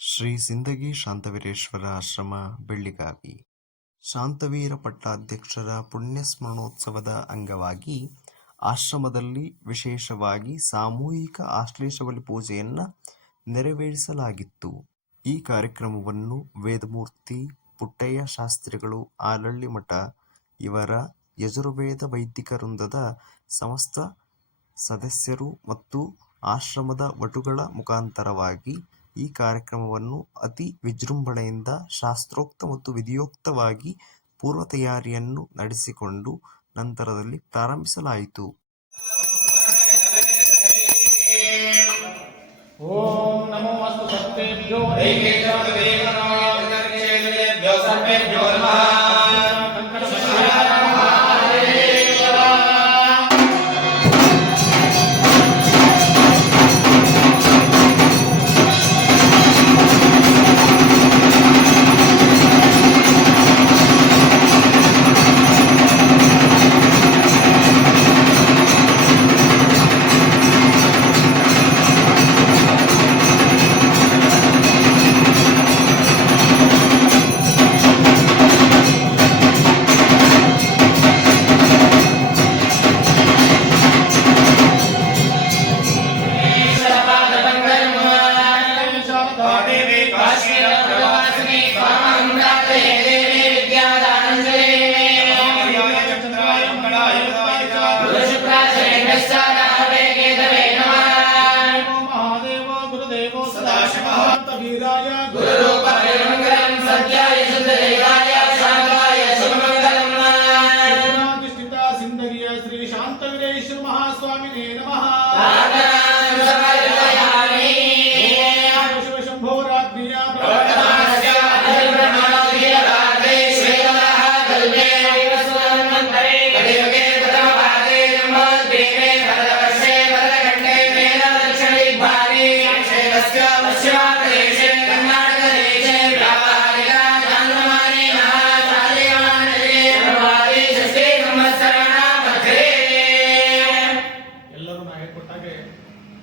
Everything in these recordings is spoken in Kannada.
ಶ್ರೀ ಸಿಂದಗಿ ಶಾಂತವೀರೇಶ್ವರ ಆಶ್ರಮ ಬೆಳ್ಳಿಗಾವಿ ಶಾಂತವೀರ ಪಟ್ಟಾಧ್ಯಕ್ಷರ ಪುಣ್ಯಸ್ಮರಣೋತ್ಸವದ ಅಂಗವಾಗಿ ಆಶ್ರಮದಲ್ಲಿ ವಿಶೇಷವಾಗಿ ಸಾಮೂಹಿಕ ಆಶ್ಲೇಷಬಲಿ ಪೂಜೆಯನ್ನು ನೆರವೇರಿಸಲಾಗಿತ್ತು. ಈ ಕಾರ್ಯಕ್ರಮವನ್ನು ವೇದಮೂರ್ತಿ ಪುಟ್ಟಯ್ಯ ಶಾಸ್ತ್ರಿಗಳು ಆಲಳ್ಳಿಮಠ ಇವರ ಯಜುರ್ವೇದ ವೈದಿಕ ವೃಂದದ ಸಮಸ್ತ ಸದಸ್ಯರು ಮತ್ತು ಆಶ್ರಮದ ವಟುಗಳ ಮುಖಾಂತರವಾಗಿ ಈ ಕಾರ್ಯಕ್ರಮವನ್ನು ಅತಿ ವಿಜೃಂಭಣೆಯಿಂದ ಶಾಸ್ತ್ರೋಕ್ತ ಮತ್ತು ವಿಧಿಯೋಕ್ತವಾಗಿ ಪೂರ್ವ ತಯಾರಿಯನ್ನು ನಡೆಸಿಕೊಂಡು ನಂತರದಲ್ಲಿ ಪ್ರಾರಂಭಿಸಲಾಯಿತು. ಓಂ ನಮೋ ಅಸ್ತು ಸತ್ಯೇಭ್ಯೋ ಸರ್ವೇಭ್ಯೋ ನಮಃ. ಶ್ರೀ ಶಾಂತವೀರೇಶ್ವರ ಮಹಾಸ್ವಾಮಿನೇ ನಮಃ. ಶಂಭೋ ರಾಜ್ಞಿಯ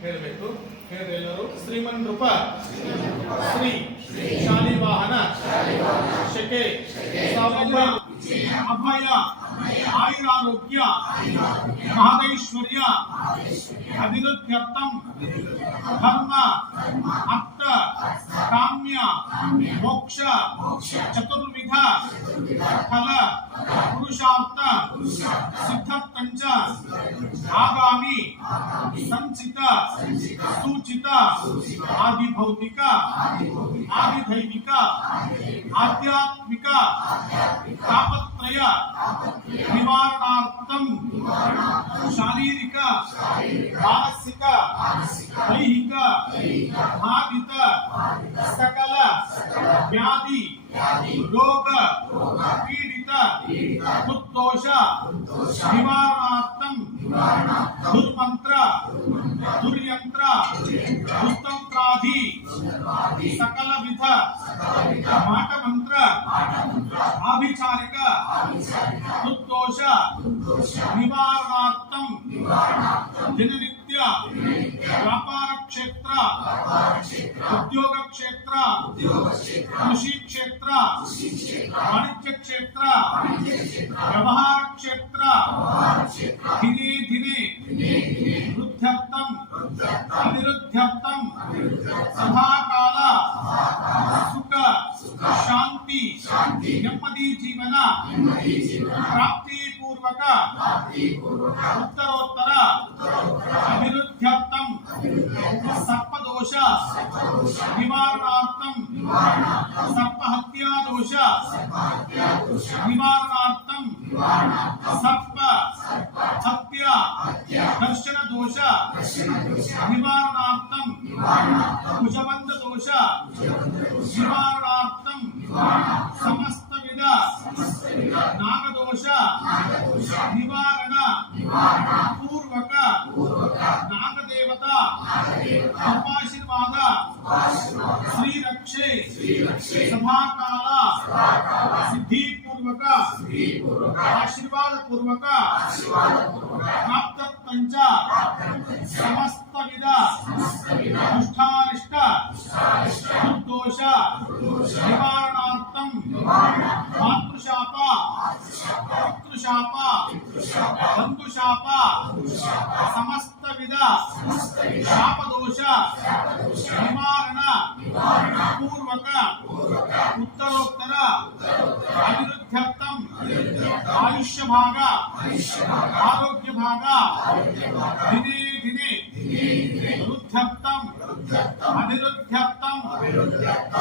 ಹೇಳಬೇಕು. ಎಲ್ಲರೂ ಶ್ರೀಮನ್ ನೃಪ ಶ್ರೀ ಶಾಲಿವಾಹನ ಶಕೆ ಅಭಯ ಆಯುರಾರೋಗ್ಯ ಮಹದೈಶ್ವರ್ಯ ಅಭಿವೃದ್ಧ್ಯರ್ಥಂ ಧರ್ಮ ಅರ್ಥ ಕಾಮ್ಯ ಮೋಕ್ಷ ಚತುರ್ವಿಧ ಫಲ ಪುರುಷಾರ್ಥ ಸಿದ್ಧಾರ್ಥಂಚ ಆಗಾಮಿ ಸಂಚಿತ ಸೂಚಿತ ಆದಿಭೌತಿಕ ಆದಿದೈವಿಕ ಆಧ್ಯಾತ್ಮಿಕ ತಾಪತ್ರಯ ನಿವಾರಣಾರ್ಥಂ ಶಾರೀರಿಕ ಮಾನಸಿಕ ದೈಹಿಕ ಬಾಧಿತ ಸಕಲ ವ್ಯಾಧಿ ರೋಗ ಪೀಡಿತ ದುರ್ದೋಷ ನಿವಾರಣಾರ್ಥಂ ದುರ್ಮಂತ್ರ ದುರ್ಯಂತ್ರ ದುಸ್ತಂತ್ರಾದಿ ಸಕಲ ವಿಧ ಮಾಟಮಂತ್ರ ಆಭಿಚಾರಿಕ ದುರ್ದೋಷ ನಿವಾರಣಾರ್ಥಂ ದಿನನಿತ್ಯ ವ್ಯಾಪಾರ ಕ್ಷೇತ್ರ ಉದ್ಯೋಗ ಕ್ಷೇತ್ರ ಕೃಷಿ ಕ್ಷೇತ್ರ ವಾಣಿಜ್ಯ ಕ್ಷೇತ್ರ ವ್ಯವಹಾರ ಕ್ಷೇತ್ರ ದಿನೇ ದಿನೇ ವೃದ್ಧ್ಯರ್ಥಂ ಅನಿರುದ್ಧ್ಯರ್ಥಂ ಸದಾಕಾಲ ಸುಖ ಶಾಂತಿ ನೆಮ್ಮದಿ ಜೀವನ ಪ್ರಾಪ್ತಿ ಪೂರ್ವಕ ಉತ್ತರೋತ್ತರ ಅಭಿವೃದ್ಧ್ಯರ್ಥಂ ಸರ್ಪದೋಷ ನಿವಾರಣಾರ್ಥಂ ಸರ್ಪಹತ್ಯಾ ದೋಷ ನಿವಾರಣಾರ್ಥಂ ಸರ್ಪ ಹತ್ಯಾ ದರ್ಶನ ದೋಷ ನಿವಾರಣಾರ್ಥಂ ಕುಜಬಂಧ ದೋಷ ನಿವಾರಣಾರ್ಥಂ ಸಮಸ್ತ ವಿಧ ನಾಗದೋಷ ನಿವಾರಣ ಪೂರ್ವಕ ನಾಗದೇವತಾ ಕೃಪಾಶೀರ್ವಾದ ಶ್ರೀರಕ್ಷೆ ಸಭಾಕಾಲ ಸಿದ್ಧಿಪೂರ್ವಕ ಆಶೀರ್ವಾದ ಪೂರ್ವಕ ಪ್ರಾಪ್ತಂಚ ಸಮಸ್ತ ವಿಧ ದುಷ್ಟಾರಿಷ್ಟ ದುರ್ದೋಷ ನಿವಾರಣಾರ್ಥಂ ಮಾತೃಶಾಪ ಪಿತೃಶಾಪ ಬಂಧುಶಾಪ ಸಮಸ್ತ ವಿಧ ಶಾಪದೋಷ ನಿವಾರಣ ಪೂರ್ವಕ ಉತ್ತರೋತ್ತರ ಅಭಿವೃದ್ಧ್ಯರ್ಥಂ ಆಯುಷ್ಯ ಭಾಗ ಆರೋಗ್ಯ ಭಾಗ ದಿನೇ ದಿನೇ ವೃದ್ಧ್ಯರ್ಥಂ ಅಭಿವೃದ್ಧ್ಯರ್ಥಂ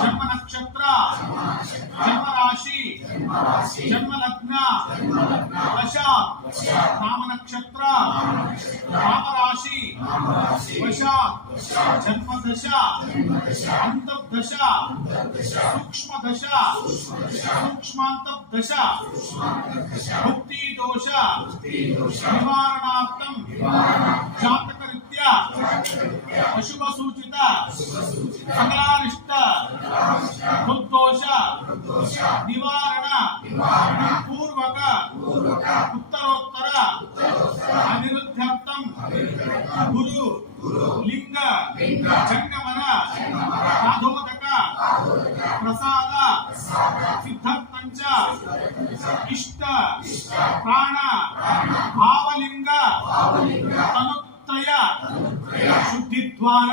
ಜನ್ಮ ನಕ್ಷತ್ರ ಜನ್ಮ ರಾಶಿ ಜನ್ಮ ಲಗ್ನ ವಶ ನಾಮ ನಕ್ಷತ್ರ ನಾಮ ರಾಶಿ ವಶ ಜನ್ಮ ದಶ ಅಂತರ್ದಶ ಸೂಕ್ಷ್ಮ ದಶ ಸೂಕ್ಷ್ಮಾಂತರ್ದಶ ಭುಕ್ತಿ ದೋಷ ನಿವಾರಣಾರ್ಥಂ ಜಾತಕ ರೀತ್ಯ ಅಶುಭ ಸೂಚಿತ ಸಕಲಾನಿಷ್ಟ ದುರ್ದೋಷ ನಿವಾರಣ ಪೂರ್ವಕ ಉತ್ತರೋತ್ತರ ಅನಿರುದ್ಧಾರ್ಥಂ ಗುರು ಲಿಂಗ ಜಂಗಮನ ಸಾಧೋದಕ ಪ್ರಸಾದ ಸಿದ್ಧಪಂಚ ಇಷ್ಟ ಪ್ರಾಣ ಭಾವಲಿಂಗ ತನುತ್ರಯ ಶುದ್ಧಿದ್ವಾರ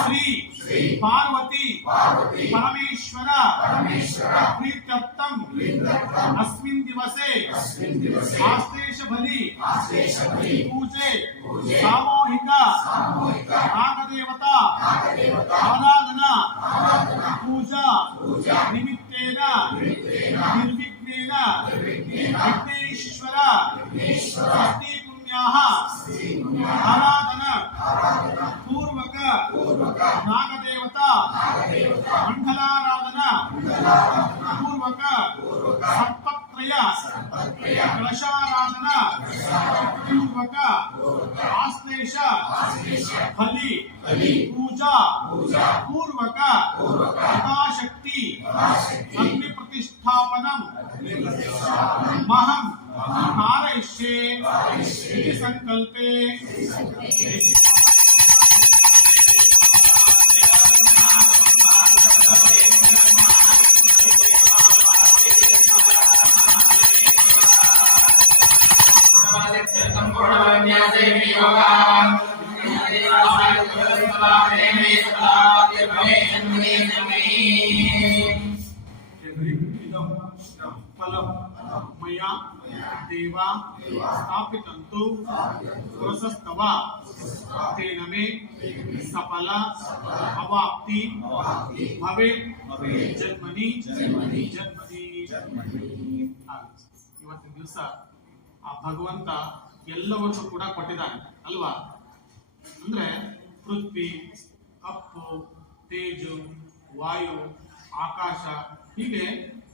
ಶ್ರೀ ಪಾರ್ವತಿ ಪರಮೇಶ್ವರ ಪ್ರೀತ್ಯರ್ಥಂ ಅಸ್ಮಿನ್ ದಿವಸೆ ಆಶ್ಲೇಷ ಬಲಿ ಪೂಜೆ ಸಾಮೂಹಿಕ ನಾಗದೇವತಾ ಆರಾಧನಾ ಪೂಜಾ ನಿಮಿತ್ತೇನ ನಿರ್ವಿಘ್ನೇನ ವಿಘ್ನೇಶ್ವರ ಅಸ್ತಿ ಪುಣ್ಯಾಹ ಆರಾಧನಾ ಪೂರ್ವಕ ನಾಗದೇವತಾ ಮಂಡಲಾರಾಧನಾ ಪೂರ್ವಕ ಸರ್ಪತ್ರಯ ಕಲಶಾರಾಧನಾ ಪೂರ್ವಕ ಆಶ್ಲೇಷ ಬಲಿ ಪೂಜಾ ಪೂರ್ವಕ ಯಥಾಶಕ್ತಿ ಅಗ್ನಿ ಪ್ರತಿಷ್ಠಾಪನಂ ಮಹಂ कारयिष्ये इति संकल्पे फलम मया देवा स्थापितंतु पुरसस्तव तेन मे सफल अवाप्ति भवेत् जन्मनि ಇವತ್ತಿನ ದಿವಸ ಆ ಭಗವಂತ ಎಲ್ಲವನ್ನೂ ಕೂಡ ಕೊಟ್ಟಿದ್ದಾನೆ ಅಲ್ವಾ. ಅಂದ್ರೆ ಪೃಥ್ವಿ, ಅಪ್ಪು, ತೇಜು, ವಾಯು, ಆಕಾಶ ಹೀಗೆ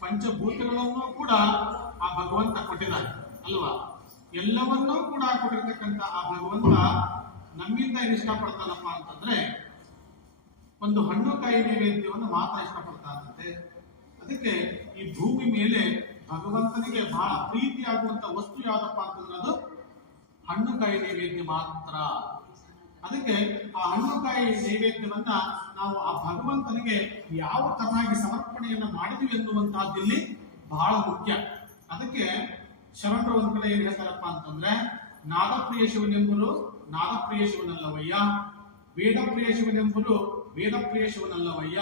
ಪಂಚಭೂತಗಳನ್ನು ಕೂಡ ಆ ಭಗವಂತ ಕೊಟ್ಟಿದ್ದಾನೆ ಅಲ್ವಾ. ಎಲ್ಲವನ್ನೂ ಕೂಡ ಕೊಟ್ಟಿರ್ತಕ್ಕಂಥ ಆ ಭಗವಂತ ನಮ್ಮಿಂದ ಏನು ಇಷ್ಟಪಡ್ತಾನಪ್ಪ ಅಂತಂದ್ರೆ ಒಂದು ಹಣ್ಣು ಕಾಯಿ ನೈವೇದ್ಯವನ್ನು ಮಾತ್ರ ಇಷ್ಟಪಡ್ತಾನಂತೆ. ಅದಕ್ಕೆ ಈ ಭೂಮಿ ಮೇಲೆ ಭಗವಂತನಿಗೆ ಬಹಳ ಪ್ರೀತಿಯಾಗುವಂತ ವಸ್ತು ಯಾವ್ದಪ್ಪ ಅಂತಂದ್ರೆ ಅದು ಹಣ್ಣು ಕಾಯಿ ನೈವೇದ್ಯ ಮಾತ್ರ. ಅದಕ್ಕೆ ಆ ಹಣ್ಣುಕಾಯಿ ನೈವೇದ್ಯವನ್ನ ನಾವು ಆ ಭಗವಂತನಿಗೆ ಯಾವ ತರನಾಗಿ ಸಮರ್ಪಣೆಯನ್ನ ಮಾಡಿದ್ವಿ ಎನ್ನುವಂತಹದ್ದು ಇಲ್ಲಿ ಬಹಳ ಮುಖ್ಯ. ಅದಕ್ಕೆ ಶರಣರು ಒಂದ್ ಕಡೆ ಏನ್ ಹೇಳ್ತಾರಪ್ಪ ಅಂತಂದ್ರೆ, ನಾದಪ್ರಿಯ ಶಿವನೆಂಬರು ನಾದಪ್ರಿಯ ಶಿವನಲ್ಲವಯ್ಯ, ವೇದಪ್ರಿಯ ಶಿವನೆಂಬರು ವೇದಪ್ರಿಯ ಶಿವನಲ್ಲವಯ್ಯ,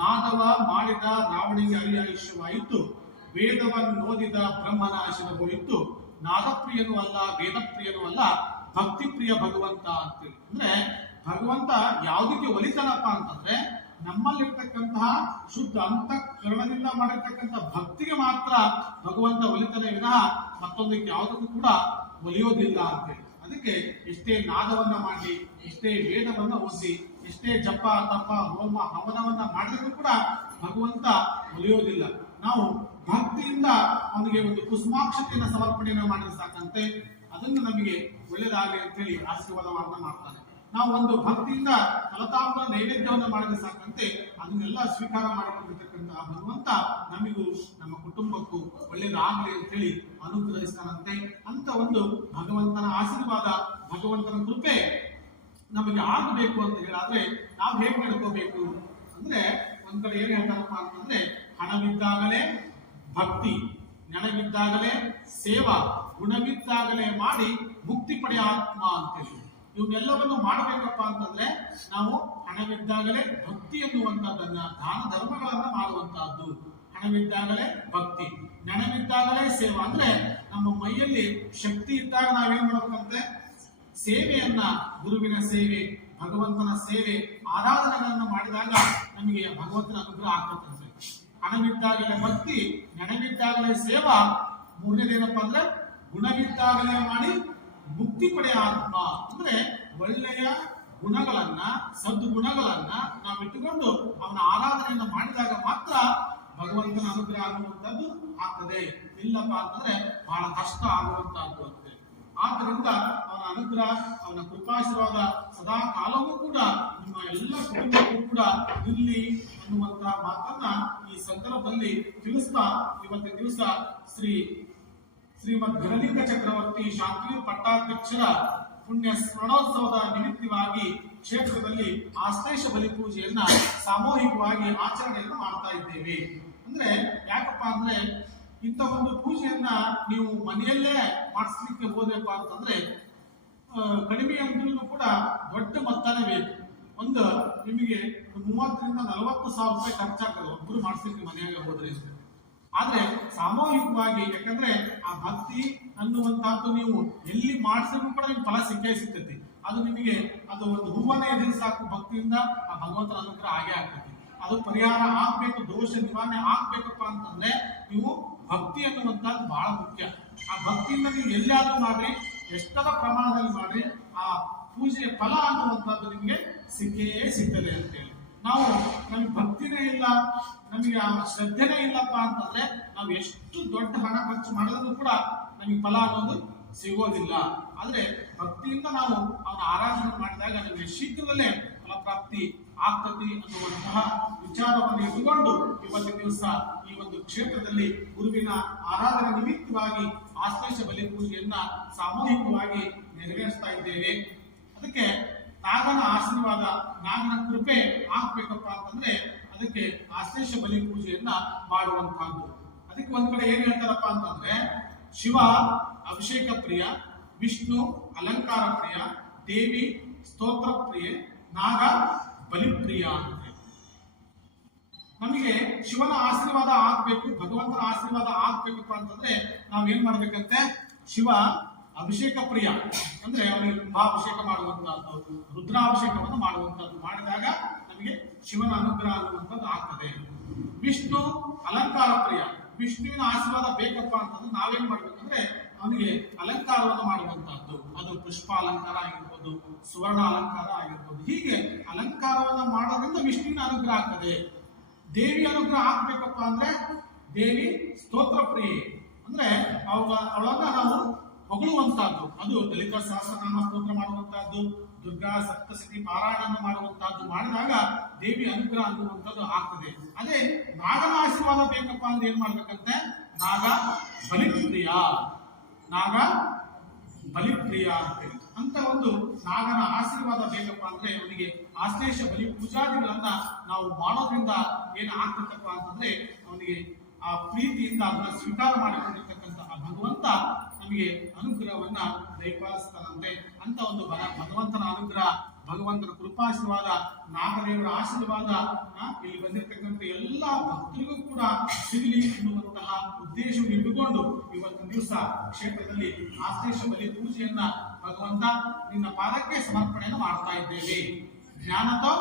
ನಾದವ ಮಾಡಿದ ರಾವಣಿಗೆ ಅರಿಯಾಯುಷ್ಯವಾಯಿತು, ವೇದವನ್ನು ಓದಿದ ಬ್ರಹ್ಮನಾಶನ ಹೋಯಿತು, ನಾದಪ್ರಿಯನೂ ಅಲ್ಲ ವೇದಪ್ರಿಯನೂ ಅಲ್ಲ ಭಕ್ತಿ ಪ್ರಿಯ ಭಗವಂತ ಅಂತೇಳಿ. ಅಂದ್ರೆ ಭಗವಂತ ಯಾವುದಕ್ಕೆ ಒಲಿತಾನಪ್ಪ ಅಂತಂದ್ರೆ ನಮ್ಮಲ್ಲಿರ್ತಕ್ಕಂತಹ ಶುದ್ಧ ಅಂತಃಕರಣದಿಂದ ಮಾಡಿರ್ತಕ್ಕಂಥ ಭಕ್ತಿಗೆ ಮಾತ್ರ ಭಗವಂತ ಒಲಿತಾನೆ ವಿನಃ ಮತ್ತೊಂದಕ್ಕೆ ಯಾವುದಕ್ಕೂ ಕೂಡ ಒಲಿಯೋದಿಲ್ಲ ಅಂತೇಳಿ. ಅದಕ್ಕೆ ಎಷ್ಟೇ ನಾದವನ್ನ ಮಾಡಿ, ಎಷ್ಟೇ ವೇದವನ್ನ ಓದಿ, ಎಷ್ಟೇ ಜಪ ತಪ ಹೋಮ ಹವನವನ್ನ ಮಾಡಿದ್ರು ಕೂಡ ಭಗವಂತ ಒಲಿಯೋದಿಲ್ಲ. ನಾವು ಭಕ್ತಿಯಿಂದ ಅವನಿಗೆ ಒಂದು ಕುಸುಮಾಕ್ಷತೆಯನ್ನು ಸಮರ್ಪಣೆಯನ್ನು ಮಾಡಿದ್ರೆ ಸಾಕಂತೆ ಅದನ್ನು ನಮಗೆ ಒಳ್ಳೆಯದಾಗಲಿ ಅಂತ ಹೇಳಿ ಆಶೀರ್ವಾದವನ್ನ ಮಾಡ್ತಾನೆ. ನಾವು ಒಂದು ಭಕ್ತಿಯಿಂದ ಫಲತಾಂಬ ನೈವೇದ್ಯವನ್ನು ಮಾಡಿದ್ರೆ ಸಾಕಂತೆ ಅದನ್ನೆಲ್ಲ ಸ್ವೀಕಾರ ಮಾಡಿಕೊಂಡಿರ್ತಕ್ಕಂತಹ ಭಗವಂತ ನಮಗೂ ನಮ್ಮ ಕುಟುಂಬಕ್ಕೂ ಒಳ್ಳೇದಾಗಲಿ ಅಂತ ಹೇಳಿ ಅನುಗ್ರಹಿಸ್ತಾನಂತೆ. ಅಂತ ಒಂದು ಭಗವಂತನ ಆಶೀರ್ವಾದ, ಭಗವಂತನ ಕೃಪೆ ನಮಗೆ ಆಗಬೇಕು ಅಂತ ಹೇಳಾದ್ರೆ ನಾವು ಹೇಗೆ ನಡ್ಕೋಬೇಕು ಅಂದ್ರೆ, ಒಂದ್ ಕಡೆ ಏನ್ ಹೇಳ್ತಾರಪ್ಪ ಅಂತಂದ್ರೆ, ಹಣವಿದ್ದಾಗಲೇ ಭಕ್ತಿ, ನೆನವಿದ್ದಾಗಲೇ ಸೇವಾ, ಗುಣವಿದ್ದಾಗಲೇ ಮಾಡಿ ಮುಕ್ತಿ ಪಡೆಯ ಆತ್ಮ ಅಂತೇಳಿ. ಇವನ್ನೆಲ್ಲವನ್ನು ಮಾಡಬೇಕಪ್ಪ ಅಂತಂದ್ರೆ ನಾವು ಹಣವಿದ್ದಾಗಲೇ ಭಕ್ತಿ ಎನ್ನುವಂತಹದ್ದನ್ನ, ದಾನ ಧರ್ಮಗಳನ್ನ ಮಾಡುವಂತಹದ್ದು. ಹಣವಿದ್ದಾಗಲೇ ಭಕ್ತಿ, ನೆನವಿದ್ದಾಗಲೇ ಸೇವಾ ಅಂದ್ರೆ ನಮ್ಮ ಮೈಯಲ್ಲಿ ಶಕ್ತಿ ಇದ್ದಾಗ ನಾವೇನ್ ಮಾಡ್ಬೇಕಂತೆ, ಸೇವೆಯನ್ನ, ಗುರುವಿನ ಸೇವೆ, ಭಗವಂತನ ಸೇವೆ, ಆರಾಧನೆಗಳನ್ನ ಮಾಡಿದಾಗ ನಮಗೆ ಭಗವಂತನ ಅನುಗ್ರಹ ಆಗ್ತದಂತೆ. ಹಣವಿದ್ದಾಗಲೇ ಭಕ್ತಿ, ನೆನವಿದ್ದಾಗಲೇ ಸೇವಾ, ಮೂರನೇದೇನಪ್ಪ ಅಂದ್ರೆ ಗುಣವಿದ್ದಾಗಲೇ ಮಾಡಿ ಮುಕ್ತಿ ಪಡೆಯ ಆತ್ಮ ಅಂದ್ರೆ ಒಳ್ಳೆಯ ಗುಣಗಳನ್ನ, ಸದ್ಗುಣಗಳನ್ನ ನಾವು ಇಟ್ಟುಕೊಂಡು ಅವನ ಆರಾಧನೆಯನ್ನು ಮಾಡಿದಾಗ ಮಾತ್ರ ಭಗವಂತನ ಅನುಗ್ರಹ ಆಗುವಂತದ್ದು ಆಗ್ತದೆ. ಇಲ್ಲಪ್ಪ ಅಂತಂದ್ರೆ ಬಹಳ ಕಷ್ಟ ಆಗುವಂತಹದ್ದು ಅಂತ. ಆದ್ದರಿಂದ ಅವನ ಅನುಗ್ರಹ, ಅವನ ಕೃಪಾಶೀರ್ವಾದ ಸದಾ ಕಾಲವೂ ಕೂಡ ನಿಮ್ಮ ಎಲ್ಲ ಕುಟುಂಬಕ್ಕೂ ಕೂಡ ಇರಲಿ ಅನ್ನುವಂತಹ ಮಾತನ್ನ ಈ ಸಂದರ್ಭದಲ್ಲಿ ತಿಳಿಸ್ತಾ, ಇವತ್ತಿನ ದಿವಸ ಶ್ರೀಮದ್ ಘನಲಿಂಗ ಚಕ್ರವರ್ತಿ ಶಾಂತಿವೀರ ಪಟ್ಟಾಧ್ಯಕ್ಷರ ಪುಣ್ಯ ಸ್ಮರಣೋತ್ಸವದ ನಿಮಿತ್ತವಾಗಿ ಕ್ಷೇತ್ರದಲ್ಲಿ ಆಶ್ಲೇಷ ಬಲಿ ಪೂಜೆಯನ್ನ ಸಾಮೂಹಿಕವಾಗಿ ಆಚರಣೆಯನ್ನು ಮಾಡ್ತಾ ಇದ್ದೇವೆ. ಅಂದ್ರೆ ಯಾಕಪ್ಪ ಅಂದ್ರೆ, ಇಂಥ ಒಂದು ಪೂಜೆಯನ್ನ ನೀವು ಮನೆಯಲ್ಲೇ ಮಾಡಿಸ್ಲಿಕ್ಕೆ ಹೋದಪ್ಪ ಅಂತಂದ್ರೆ ಕಡಿಮೆ ಅಂದ್ರೂ ಕೂಡ ದೊಡ್ಡ ಮೊತ್ತನೇ ಬೇಕು. ನಿಮಗೆ 30,000 ರಿಂದ 40,000 ರೂಪಾಯಿ ಖರ್ಚಾಗ್ತದೆ ಒಬ್ರು ಮಾಡಿಸ್ಲಿಕ್ಕೆ ಮನೆಯಾಗ ಹೋದ್ರೆ. ಆದ್ರೆ ಸಾಮೂಹಿಕವಾಗಿ, ಯಾಕಂದ್ರೆ ಆ ಭಕ್ತಿ ಅನ್ನುವಂತಹದ್ದು ನೀವು ಎಲ್ಲಿ ಮಾಡಿಸಿದ್ರು ಕೂಡ ನಿಮ್ಗೆ ಫಲ ಸಿಕ್ಕೇ ಸಿಗ್ತೈತಿ. ಅದು ನಿಮಗೆ ಅದು ಒಂದು ಹೂವನ್ನೇ ಎದುರು ಸಾಕು, ಭಕ್ತಿಯಿಂದ ಆ ಭಗವಂತನ ಅನುಗ್ರಹ ಆಗೇ ಆಗ್ತೈತಿ. ಅದು ಪರಿಹಾರ ಆಗ್ಬೇಕು, ದೋಷ ನಿವಾರಣೆ ಆಗ್ಬೇಕಪ್ಪ ಅಂತಂದ್ರೆ ನೀವು ಭಕ್ತಿ ಅನ್ನುವಂಥದ್ದು ಬಹಳ ಮುಖ್ಯ. ಆ ಭಕ್ತಿಯಿಂದ ನೀವು ಎಲ್ಲಾದ್ರೂ ಮಾಡ್ರಿ, ಎಷ್ಟರ ಪ್ರಮಾಣದಲ್ಲಿ ಮಾಡ್ರಿ, ಆ ಪೂಜೆಯ ಫಲ ಅನ್ನುವಂಥದ್ದು ನಿಮಗೆ ಸಿಕ್ಕೇ ಸಿಗ್ತದೆ ಅಂತೇಳಿ. ನಮಗೆ ಭಕ್ತಿನೇ ಇಲ್ಲ, ನಮಗೆ ಆ ಶ್ರದ್ಧೆನೇ ಇಲ್ಲಪ್ಪ ಅಂತಂದ್ರೆ ನಾವು ಎಷ್ಟು ದೊಡ್ಡ ಹಣ ಖರ್ಚು ಮಾಡಿದ್ರು ಕೂಡ ನಮಗೆ ಫಲ ಅನ್ನೋದು ಸಿಗೋದಿಲ್ಲ. ಆದ್ರೆ ಭಕ್ತಿಯಿಂದ ನಾವು ಅವನ ಆರಾಧನೆ ಮಾಡಿದಾಗ ನಮಗೆ ಶೀಘ್ರದಲ್ಲೇ ಫಲಪ್ರಾಪ್ತಿ ಆಗ್ತತಿ ಅನ್ನುವಂತಹ ವಿಚಾರವನ್ನು ಇಟ್ಟುಕೊಂಡು ಇವತ್ತಿನ ದಿವಸ ಈ ಒಂದು ಕ್ಷೇತ್ರದಲ್ಲಿ ಗುರುವಿನ ಆರಾಧನೆ ನಿಮಿತ್ತವಾಗಿ ಆಶ್ಲೇಷ ಬಲಿ ಪೂಜೆಯನ್ನ ಸಾಮೂಹಿಕವಾಗಿ ನೆರವೇರಿಸ್ತಾ ಇದ್ದೇವೆ. ಅದಕ್ಕೆ ನಾಗನ ಆಶೀರ್ವಾದ, ನಾಗನ ಕೃಪೆ ಆಗ್ಬೇಕಪ್ಪ ಅಂತಂದ್ರೆ ಅದಕ್ಕೆ ಆಶ್ಲೇಷ ಬಲಿ ಪೂಜೆಯನ್ನ ಮಾಡುವಂತಹದ್ದು. ಅದಕ್ಕೆ ಒಂದ್ ಕಡೆ ಏನ್ ಹೇಳ್ತಾರಪ್ಪ ಅಂತಂದ್ರೆ, ಶಿವ ಅಭಿಷೇಕ ಪ್ರಿಯ, ವಿಷ್ಣು ಅಲಂಕಾರ ಪ್ರಿಯ, ದೇವಿ ಸ್ತೋತ್ರ ಪ್ರಿಯ, ನಾಗ ಬಲಿಪ್ರಿಯ ಅಂತ. ನಮಗೆ ಶಿವನ ಆಶೀರ್ವಾದ ಆಗ್ಬೇಕು, ಭಗವಂತನ ಆಶೀರ್ವಾದ ಆಗ್ಬೇಕಪ್ಪ ಅಂತಂದ್ರೆ ನಾವೇನ್ ಮಾಡ್ಬೇಕಂತೆ, ಶಿವ ಅಭಿಷೇಕ ಪ್ರಿಯ ಅಂದ್ರೆ ಅವನಿಗೆ ಕುಂಭಾಭಿಷೇಕ ಮಾಡುವಂತಹದ್ದು, ರುದ್ರಾಭಿಷೇಕವನ್ನು ಮಾಡುವಂತಹದ್ದು ಮಾಡಿದಾಗ ನಮಗೆ ಶಿವನ ಅನುಗ್ರಹ ಅನ್ನುವಂಥದ್ದು ಆಗ್ತದೆ. ವಿಷ್ಣು ಅಲಂಕಾರ ಪ್ರಿಯ, ವಿಷ್ಣುವಿನ ಆಶೀರ್ವಾದ ಬೇಕಪ್ಪ ಅಂತಂದ್ರೆ ನಾವೇನ್ ಮಾಡ್ಬೇಕಂದ್ರೆ ಅವನಿಗೆ ಅಲಂಕಾರವನ್ನು ಮಾಡುವಂತಹದ್ದು, ಅದು ಪುಷ್ಪ ಅಲಂಕಾರ ಆಗಿರ್ಬೋದು, ಸುವರ್ಣ ಅಲಂಕಾರ ಆಗಿರ್ಬೋದು. ಹೀಗೆ ಅಲಂಕಾರವನ್ನ ಮಾಡೋದ್ರಿಂದ ವಿಷ್ಣುವಿನ ಅನುಗ್ರಹ ಆಗ್ತದೆ. ದೇವಿ ಅನುಗ್ರಹ ಆಗ್ಬೇಕಪ್ಪ ಅಂದ್ರೆ ದೇವಿ ಸ್ತೋತ್ರ ಪ್ರಿಯೆ ಅಂದ್ರೆ ಅವಳನ್ನ ನಾವು ಹೊಗಳುವಂತಹದ್ದು, ಅದು ಲಲಿತಾ ಸಹಸ್ರನಾಮ ಸ್ತೋತ್ರ ಮಾಡುವಂತಹದ್ದು, ದುರ್ಗಾ ಸಪ್ತಶತಿ ಪಾರಾಯಣ ಮಾಡುವಂತಹದ್ದು ಮಾಡಿದಾಗ ದೇವಿ ಅನುಗ್ರಹ ಅನ್ನುವಂಥದ್ದು ಆಗ್ತದೆ. ಅದೇ ನಾಗನ ಆಶೀರ್ವಾದ ಬೇಕಪ್ಪ ಅಂದ್ರೆ ಏನ್ ಮಾಡ್ಬೇಕಂತೆ, ನಾಗ ಬಲಿಪ್ರಿಯ, ನಾಗ ಬಲಿಪ್ರಿಯ ಅಂತೇಳಿ ಅಂತ ಒಂದು ನಾಗನ ಆಶೀರ್ವಾದ ಬೇಕಪ್ಪ ಅಂದ್ರೆ ಅವನಿಗೆ ಆಶ್ಲೇಷ ಬಲಿ ಪೂಜಾದಿಗಳನ್ನ ನಾವು ಮಾಡೋದ್ರಿಂದ ಏನ್ ಆಗ್ತಕ್ಕಪ್ಪ ಅಂತಂದ್ರೆ ಅವನಿಗೆ ಆ ಪ್ರೀತಿಯಿಂದ ಅದನ್ನ ಸ್ವೀಕಾರ ಮಾಡಿಕೊಂಡಿರ್ತಕ್ಕಂಥ ಆ ಭಗವಂತ ನಮಗೆ ಅನುಗ್ರಹವನ್ನ ದಯಪಾಲಿಸ್ತಾನಂತೆ. ಅಂತ ಒಂದು ಭಗವಂತನ ಅನುಗ್ರಹ, ಭಗವಂತನ ಕೃಪಾಶೀರ್ವಾದ, ನಾಗದೇವರ ಆಶೀರ್ವಾದ ಇಲ್ಲಿ ಬಂದಿರತಕ್ಕಂಥ ಎಲ್ಲಾ ಭಕ್ತರಿಗೂ ಕೂಡ ಸಿಗಲಿ ಎನ್ನುವಂತಹ ಉದ್ದೇಶವನ್ನು ಇಟ್ಟುಕೊಂಡು ಇವತ್ತಿನ ದಿವಸ ಕ್ಷೇತ್ರದಲ್ಲಿ ಆಶ್ಲೇಷ ಬಲಿ ಪೂಜೆಯನ್ನ ಭಗವಂತ ನಿನ್ನ ಪಾದಕ್ಕೆ ಸಮರ್ಪಣೆಯನ್ನು ಮಾಡ್ತಾ ಇದ್ದೇವೆ. ಜ್ಞಾನತೋ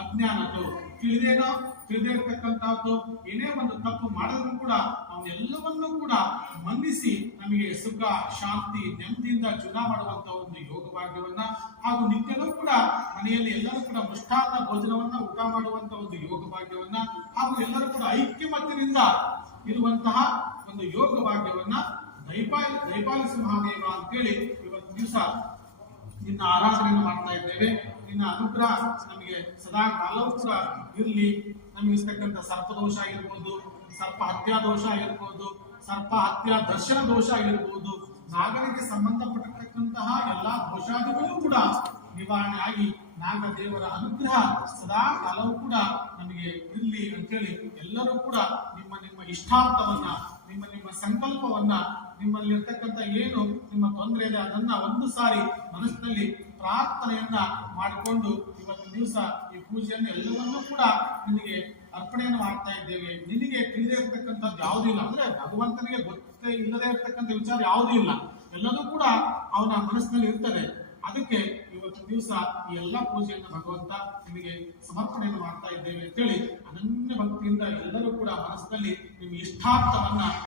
ಅಜ್ಞಾನತೋ, ತಿಳಿದೇನೋ ತಿಳಿದೇ ಇರತಕ್ಕಂತಹದ್ದು ಏನೇ ಒಂದು ತಪ್ಪು ಮಾಡಿದ್ರು ಕೂಡ ಅವನ್ನೆಲ್ಲವನ್ನೂ ಕೂಡ ಮನ್ನಿಸಿ ನಮಗೆ ಸುಖ, ಶಾಂತಿ, ನೆಮ್ಮದಿಯಿಂದ ಜೀವನ ಮಾಡುವಂತ ಒಂದು ಯೋಗ ಭಾಗ್ಯವನ್ನ, ಹಾಗೂ ನಿತ್ಯವೂ ಕೂಡ ಮನೆಯಲ್ಲಿ ಎಲ್ಲರೂ ಕೂಡ ಮೃಷ್ಟಾನ್ನ ಭೋಜನವನ್ನ ಊಟ ಮಾಡುವಂತ ಒಂದು ಯೋಗ ಭಾಗ್ಯವನ್ನ, ಹಾಗೂ ಎಲ್ಲರೂ ಕೂಡ ಐಕ್ಯಮತ್ಯದಿಂದ ಇರುವಂತಹ ಒಂದು ಯೋಗ ಭಾಗ್ಯವನ್ನ ದಯಪಾಲಿಸಿ ಮಹಾದೇವ ಅಂತೇಳಿ ಇವತ್ತು ದಿವಸ ನಿನ್ನ ಆರಾಧನೆಯನ್ನು ಮಾಡ್ತಾ ಇದ್ದೇವೆ. ನಿನ್ನ ಅನುಗ್ರಹ ನಮಗೆ ಸದಾ ಕಾಲವೂ ಕೂಡ ಇರಲಿ. ನಮಗೆ ಇರ್ತಕ್ಕಂಥ ಸರ್ಪದೋಷ ಆಗಿರ್ಬೋದು, ಸರ್ಪ ಹತ್ಯಾ ದೋಷ ಆಗಿರ್ಬೋದು, ಸರ್ಪ ಹತ್ಯಾ ದರ್ಶನ ದೋಷ ಆಗಿರ್ಬೋದು, ನಾಗರಿಗೆ ಸಂಬಂಧಪಟ್ಟಿರ್ತಕ್ಕಂತಹ ಎಲ್ಲಾ ದೋಷಾದಿಗಳು ಕೂಡ ನಿವಾರಣೆ ಆಗಿ ನಾಗದೇವರ ಅನುಗ್ರಹ ಸದಾ ಕಾಲವೂ ಕೂಡ ನಮಗೆ ಇರಲಿ ಅಂತೇಳಿ ಎಲ್ಲರೂ ಕೂಡ ನಿಮ್ಮ ನಿಮ್ಮ ಇಷ್ಟಾರ್ಥವನ್ನ, ನಿಮ್ಮ ನಿಮ್ಮ ಸಂಕಲ್ಪವನ್ನ, ನಿಮ್ಮಲ್ಲಿ ಇರ್ತಕ್ಕಂಥ ಏನು ನಿಮ್ಮ ತೊಂದರೆ ಇದೆ ಅದನ್ನ ಒಂದು ಸಾರಿ ಮನಸ್ಸಿನಲ್ಲಿ ಪ್ರಾರ್ಥನೆಯನ್ನ ಮಾಡಿಕೊಂಡು ಇವತ್ತಿನ ದಿವಸ ಈ ಪೂಜೆಯನ್ನು ಎಲ್ಲವನ್ನೂ ಕೂಡ ನಿನಗೆ ಅರ್ಪಣೆಯನ್ನು ಮಾಡ್ತಾ ಇದ್ದೇವೆ. ನಿನಗೆ ತಿಳಿದೇ ಇರತಕ್ಕಂಥದ್ದು ಯಾವುದೂ ಇಲ್ಲ, ಅಂದ್ರೆ ಭಗವಂತನಿಗೆ ಗೊತ್ತೇ ಇಲ್ಲದೆ ಇರತಕ್ಕಂಥ ವಿಚಾರ ಯಾವುದೂ ಇಲ್ಲ, ಎಲ್ಲದೂ ಕೂಡ ಅವನ ಮನಸ್ಸಿನಲ್ಲಿ ಇರ್ತದೆ. ಅದಕ್ಕೆ ಇವತ್ತು ದಿವಸ ಈ ಎಲ್ಲ ಪೂಜೆಯನ್ನು ಭಗವಂತ ನಿಮಗೆ ಸಮರ್ಪಣೆಯನ್ನು ಮಾಡ್ತಾ ಇದ್ದೇವೆ ಅಂತೇಳಿ ಅನನ್ಯ ಭಕ್ತಿಯಿಂದ ಎಲ್ಲರೂ ಕೂಡ ಮನಸ್ಸಿನಲ್ಲಿ ನಿಮ್ಮ ಇಷ್ಟಾರ್ಥವನ್ನ